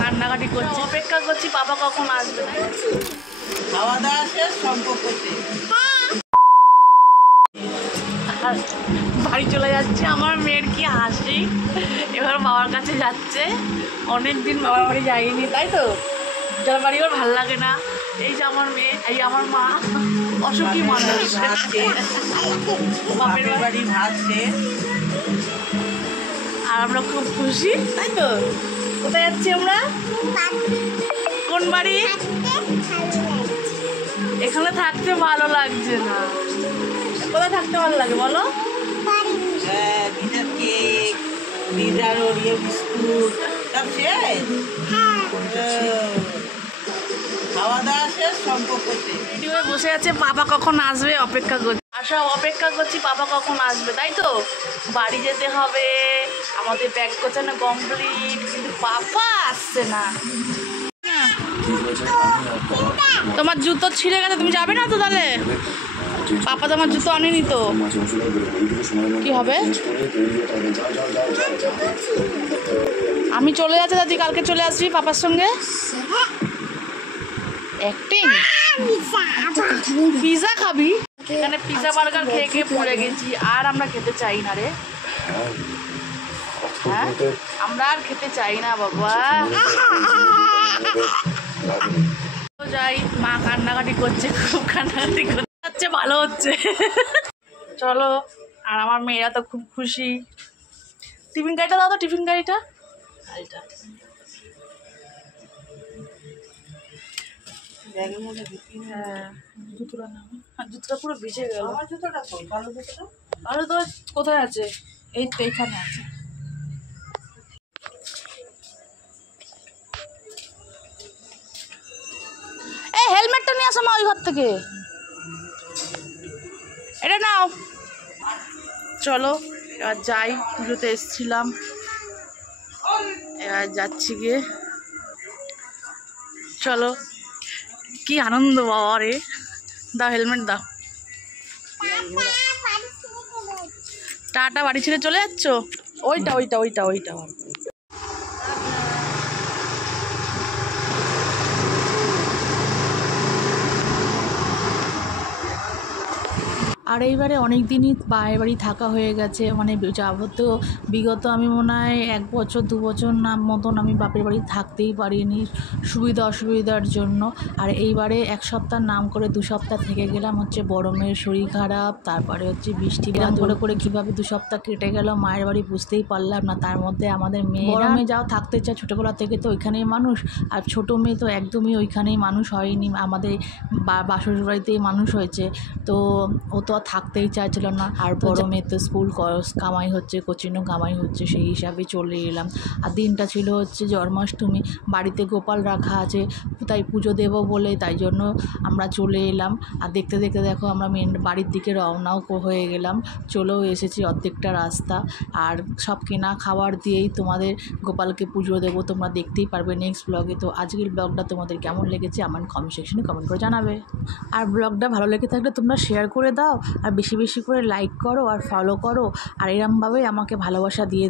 কান্নাকাটি করছে, অপেক্ষা করছি বাবা কখন আসবে। খাওয়া দাওয়া শেষ, সম্পর্ক আর বাড়ি চলে যাচ্ছে। আমার মেয়ের কি হাসি, এবার বাবার কাছে যাচ্ছে। অনেক দিন বাবার বাড়ি যাইনি, তাই তো? যার বাড়ি ওর ভালো লাগে না। এই যে আমার মেয়ে, এই আমার মা, অসুখী মানুষ। বাপের বাড়ি ভাত শেষ, আর আমরা খুব খুশি, তাই তো? কোথায় যাচ্ছি আমরা? কোন বাড়ি? এখানে থাকতে ভালো লাগছে না। কোথায় থাকতে ভালো লাগে বলো? দিদার কেক, দিদার ওরিও বিস্কুট সব শেষ। খাওয়া দাওয়া শেষ, সম্পর্ক শেষ। ভিডিওয়ে বসে আছে, বাবা কখন আসবে অপেক্ষা করছি। আশা অপেক্ষা করছি বাবা কখন আসবে, তাই তো? বাড়ি যেতে হবে, আমাদের ব্যাগ গোছানো কমপ্লিট, কিন্তু বাবা আসছে না। তোমার জুতো ছিঁড়ে গেছে, তুমি যাবে না তো তাহলে? পাপা তোমার জুতো আনেনি তো, কি হবে? আমি চলে যাচ্ছি দাদি, কালকে চলে আসবি পাপার সঙ্গে। অ্যাক্টিং, পিজা খাবি? এখানে পিজা বার্গার খেয়ে খেয়ে পড়ে গেছি, আর আমরা খেতে চাই না রে। হ্যাঁ, আমরা আর খেতে চাই না বাবা। যাই, মা কান্নাকাটি করছে, খুব কান্নাকাটি করছে, ভালো হচ্ছে। চলো, আর আমার মেয়েরা তো খুব খুশি। টিফিন গাড়িটা দাও তো, টিফিন গাড়িটা। ব্যাগের মধ্যে হ্যাঁ, জুতোটা না, জুতোটা পুরো ভিজে গেল। আমার জুতোটা কই? ভালো জুতোটা আরে তো কোথায় আছে? এই তো এইখানে আছে। এই হেলমেটটা নিয়ে আসো মা ওই ঘর থেকে, এটা নাও। চলো এবার যাই, পুজোতে এসছিলাম, এবার যাচ্ছি গিয়ে। চলো, কি আনন্দ বাবা রে। দাও হেলমেট দাও। টাটা, বাড়ি ছেড়ে চলে যাচ্ছ? ওইটা ওইটা ওইটা ওইটা আর এইবারে অনেক দিনই বাইরে বাড়ি থাকা হয়ে গেছে, মানে যাবতীয় বিগত আমি মনে হয় 1 বছর 2 বছর মতন আমি বাপের বাড়ি থাকতেই পারিনি, সুবিধা অসুবিধার জন্য। আর এইবারে 1 সপ্তাহ নাম করে 2 সপ্তাহ থেকে গেলাম, হচ্ছে বড় মেয়ের শরীর খারাপ, তারপরে হচ্ছে বৃষ্টি, এরকম করে করে কীভাবে 2 সপ্তাহ কেটে গেল মায়ের বাড়ি বুঝতেই পারলাম না। তার মধ্যে আমাদের বড় মেয়ে যাও থাকতে চায়, ছোটোবেলা থেকে তো ওইখানেই মানুষ, আর ছোটো মেয়ে তো একদমই ওইখানেই মানুষ হয়নি, আমাদের বাসর বাড়িতেই মানুষ হয়েছে। তো ও তো থাকতেই চাইছিল না। আর বড় মেয়ে তো স্কুল কামাই হচ্ছে, কোচিংও কামাই হচ্ছে, সেই হিসাবে চলে এলাম। আর দিনটা ছিল হচ্ছে জন্মাষ্টমী, বাড়িতে গোপাল রাখা আছে, তাই পুজো দেবো বলে তাই জন্য আমরা চলে এলাম। আর দেখতে দেখতে দেখো আমরা মেন বাড়ির দিকে রওনাও হয়ে গেলাম, চলেও এসেছি অর্ধেকটা রাস্তা। আর সব কেনা খাবার দিয়েই তোমাদের গোপালকে পুজো দেবো, তোমরা দেখতেই পারবে নেক্সট ব্লগে। তো আজকের ব্লগটা তোমাদের কেমন লেগেছে আমার কমেন্ট সেকশনে কমেন্ট করে জানাবে। আর ব্লগটা ভালো লেগে থাকলে তোমরা শেয়ার করে দাও, আর বেশি বেশি করে লাইক করো আর ফলো করো, আর এরমভাবেই আমাকে ভালোবাসা দিয়ে